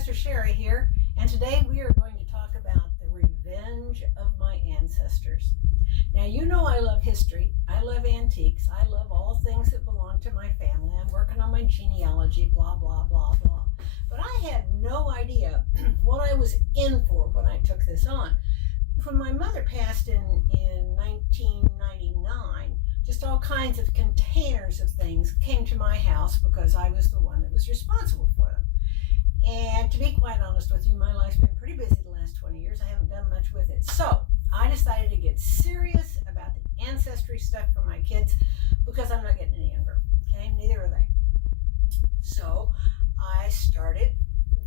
Professor Sheri here, and today we are going to talk about the revenge of my ancestors. Now, you know I love history, I love antiques, I love all things that belong to my family. I'm working on my genealogy, blah, blah, blah, blah. But I had no idea what I was in for when I took this on. When my mother passed in 1999, just all kinds of containers of things came to my house because I was the one that was responsible for them. And to be quite honest with you, my life's been pretty busy the last 20 years. I haven't done much with it. So I decided to get serious about the ancestry stuff for my kids because I'm not getting any younger. Okay, neither are they. So I started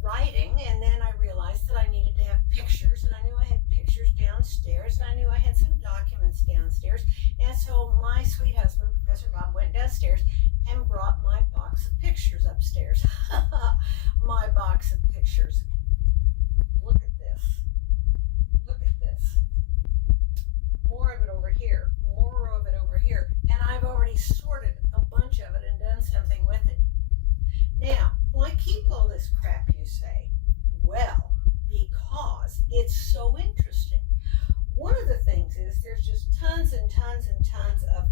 writing, and then I realized that I needed to have pictures, and I knew I had pictures downstairs, and I knew I had some documents downstairs. And so my sweet husband, Professor Bob, went downstairs and brought my box of pictures upstairs. My box of pictures. Look at this. Look at this. More of it over here. More of it over here. And I've already sorted a bunch of it and done something with it. Now, why keep all this crap, you say? Well, because it's so interesting. One of the things is there's just tons and tons and tons of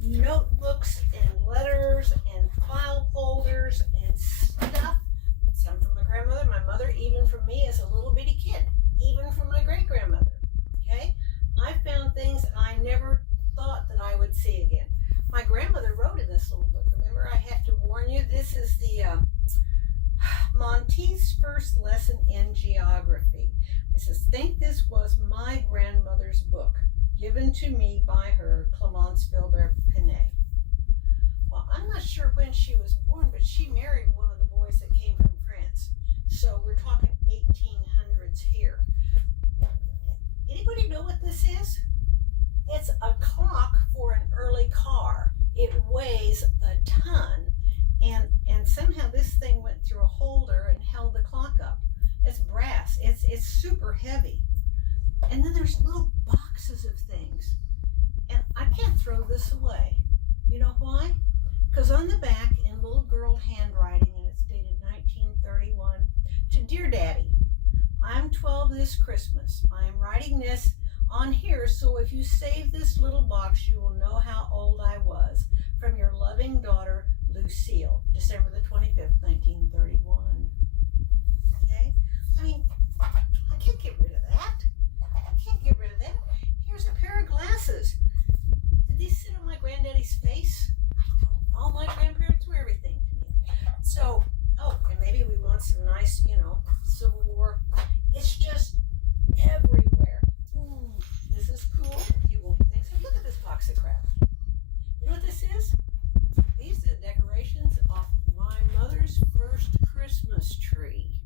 notebooks and letters and file folders and stuff. Some from my grandmother, my mother, even from me as a little bitty kid, even from my great-grandmother. Okay? I found things I never thought that I would see again. My grandmother wrote in this little book. Remember, I have to warn you, this is the Monteith's first lesson in geography. It says, think this was my grandmother's book, given to me by her, Clemence Vilbert-Pinay. Well, I'm not sure when she was born, but she married one of the boys that came from France. So we're talking 1800s here. Anybody know what this is? It's a clock for an early car. It weighs a ton, and somehow this thing went through a holder and held the clock up. It's brass. It's super heavy. And then there's little boxes of things. And I can't throw this away. You know why? Because on the back, in little girl handwriting, and it's dated 1931, to Dear Daddy, I'm 12 this Christmas. I am writing this on here, so if you save this little box, you will know how old I was. From your loving daughter, Lucille, December the 25th, 1931. Okay? I mean, I can't get rid of that. I can't get rid of that. Here's a pair of glasses. Did these sit on my granddaddy's face? I don't know. My grandparents were everything to me. So, and maybe we want some nice, Civil War. It's just everywhere. This is cool. You won't think so. Look at this box of crap. You know what this is? These are the decorations off of my mother's first Christmas tree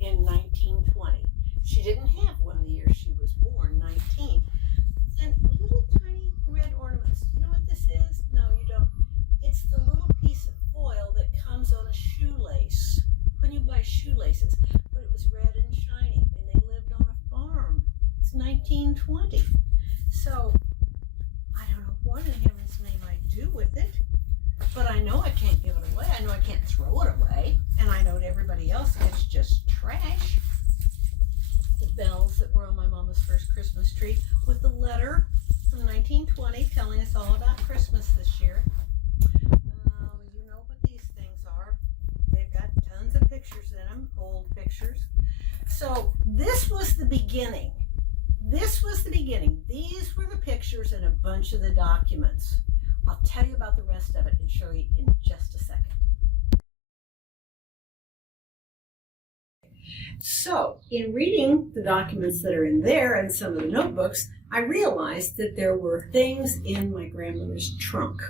in 1920. She didn't have one the year she was born, 19. And little tiny red ornaments. You know what this is? No, you don't. It's the little piece of foil that comes on a shoelace. When you buy shoelaces. But it was red and shiny, and they lived on a farm. It's 1920. So, I don't know what in heaven's name I do with it, but I know I can't give it away. I know I can't throw it away, and I know to everybody else it's just trash. The bells that were on my mama's first Christmas tree with the letter from 1920 telling us all about Christmas this year. You know what these things are. They've got tons of pictures in them, old pictures. So this was the beginning. This was the beginning. These were the pictures and a bunch of the documents. I'll tell you about the rest of it and show you in just a second. So, in reading the documents that are in there and some of the notebooks, I realized that there were things in my grandmother's trunk.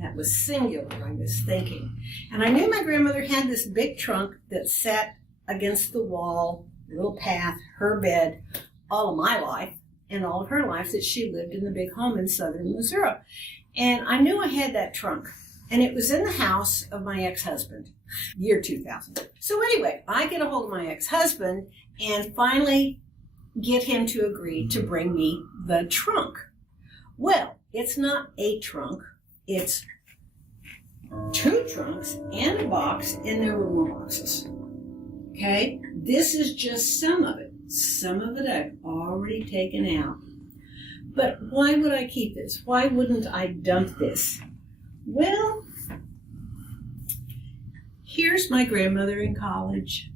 That was singular, I was thinking. And I knew my grandmother had this big trunk that sat against the wall, little path, her bed, all of my life and all of her life that she lived in the big home in southern Missouri. And I knew I had that trunk. And it was in the house of my ex-husband, year 2000. So anyway, I get a hold of my ex-husband and finally get him to agree to bring me the trunk. Well, it's not a trunk. It's two trunks and a box, and there were more boxes. Okay, this is just some of it. Some of it I've already taken out. But why would I keep this? Why wouldn't I dump this? Well, here's my grandmother in college.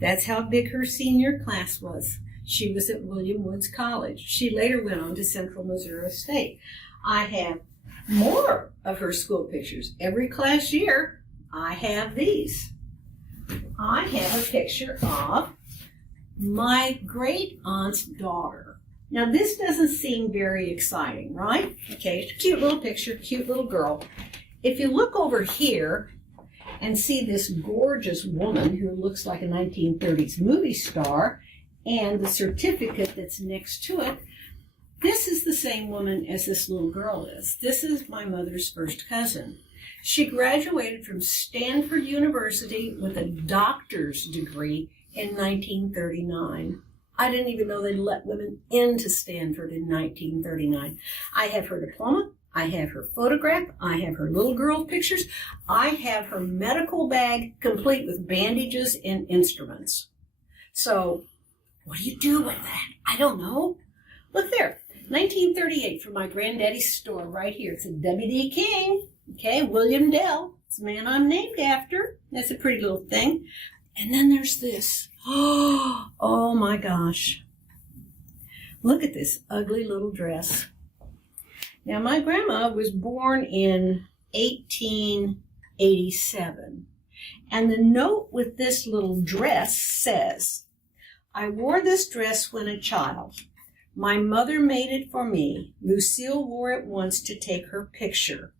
That's how big her senior class was. She was at William Woods College. She later went on to Central Missouri State. I have more of her school pictures. Every class year, I have these. I have a picture of my great aunt's daughter. Now, this doesn't seem very exciting, right? Okay, it's a cute little picture, cute little girl. If you look over here and see this gorgeous woman who looks like a 1930s movie star and the certificate that's next to it, this is the same woman as this little girl is. This is my mother's first cousin. She graduated from Stanford University with a doctor's degree in 1939. I didn't even know they let women into Stanford in 1939. I have her diploma. I have her photograph. I have her little girl pictures. I have her medical bag complete with bandages and instruments. So what do you do with that? I don't know. Look there. 1938 from my granddaddy's store right here. It's a W.D. King. Okay, William Dell. It's a man I'm named after. That's a pretty little thing. And then there's this. Oh my gosh. Look at this ugly little dress. Now, my grandma was born in 1887. And the note with this little dress says, I wore this dress when a child. My mother made it for me. Lucille wore it once to take her picture.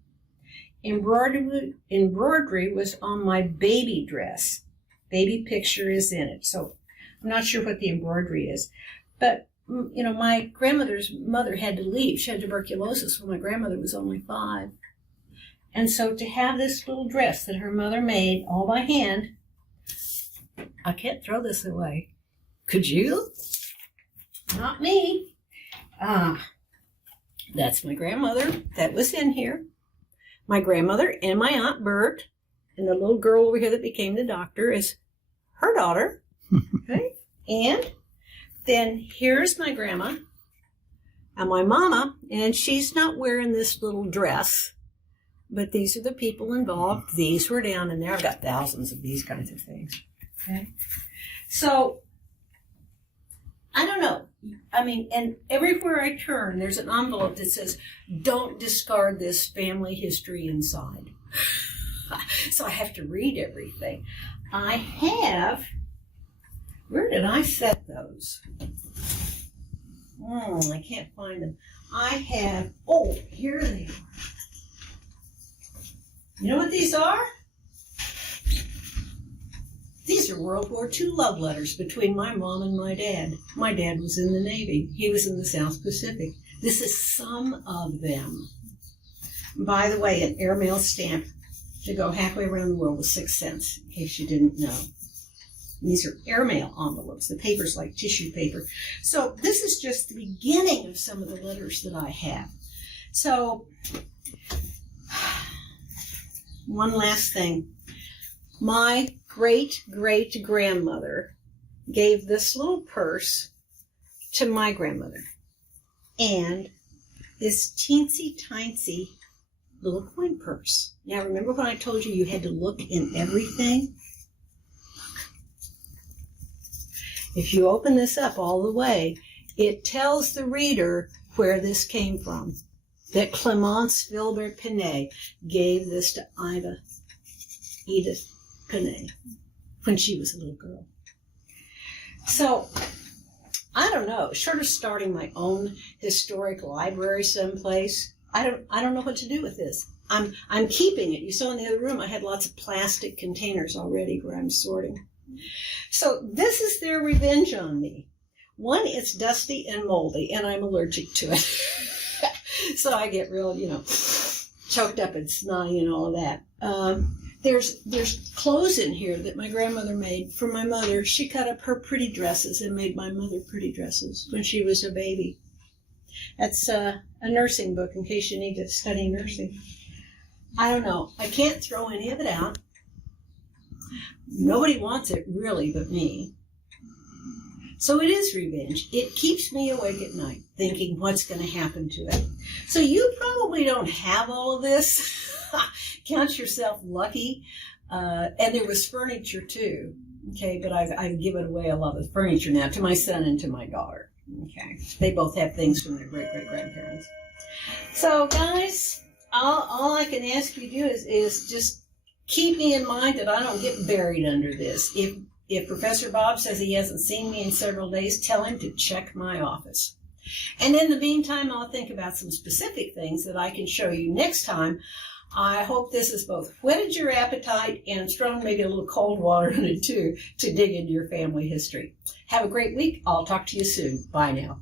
Embroidery was on my baby dress. Baby picture is in it. So I'm not sure what the embroidery is. But, you know, my grandmother's mother had to leave. She had tuberculosis when my grandmother was only 5. And so to have this little dress that her mother made all by hand, I can't throw this away. Could you? Not me. That's my grandmother. That was in here. My grandmother and my Aunt Bert, and the little girl over here that became the doctor is her daughter. Okay? And then here's my grandma and my mama, and she's not wearing this little dress, but these are the people involved. These were down in there. I've got thousands of these kinds of things. Okay? So, I don't know. I mean, and everywhere I turn, there's an envelope that says, don't discard this family history inside. So I have to read everything. I have, where did I set those? I can't find them. I have, oh, here they are. You know what these are? These are World War II love letters between my mom and my dad. My dad was in the Navy. He was in the South Pacific. This is some of them. By the way, an airmail stamp to go halfway around the world was 6 cents, in case you didn't know. And these are airmail envelopes. The paper's like tissue paper. So this is just the beginning of some of the letters that I have. So, one last thing. My great-great-grandmother gave this little purse to my grandmother. And this teensy-tiny little coin purse. Now, remember when I told you had to look in everything? If you open this up all the way, it tells the reader where this came from. That Clemence Filbert Pinet gave this to Edith Pinet when she was a little girl. So, I don't know, short of starting my own historic library someplace, I don't know what to do with this. I'm keeping it. You saw in the other room I had lots of plastic containers already where I'm sorting. So this is their revenge on me. One, it's dusty and moldy, and I'm allergic to it. So I get real, choked up and snotty and all of that. There's clothes in here that my grandmother made for my mother. She cut up her pretty dresses and made my mother pretty dresses when she was a baby. That's a nursing book in case you need to study nursing. I don't know. I can't throw any of it out. Nobody wants it really but me. So it is revenge. It keeps me awake at night thinking what's going to happen to it. So you probably don't have all of this. Count yourself lucky. And there was furniture too. Okay, but I've given away a lot of furniture now to my son and to my daughter. Okay, they both have things from their great-great-grandparents. So guys, all I can ask you to do is just keep me in mind that I don't get buried under this. If Professor Bob says he hasn't seen me in several days, tell him to check my office. And in the meantime, I'll think about some specific things that I can show you next time. I hope this has both whetted your appetite and thrown maybe a little cold water in it too to dig into your family history. Have a great week. I'll talk to you soon. Bye now.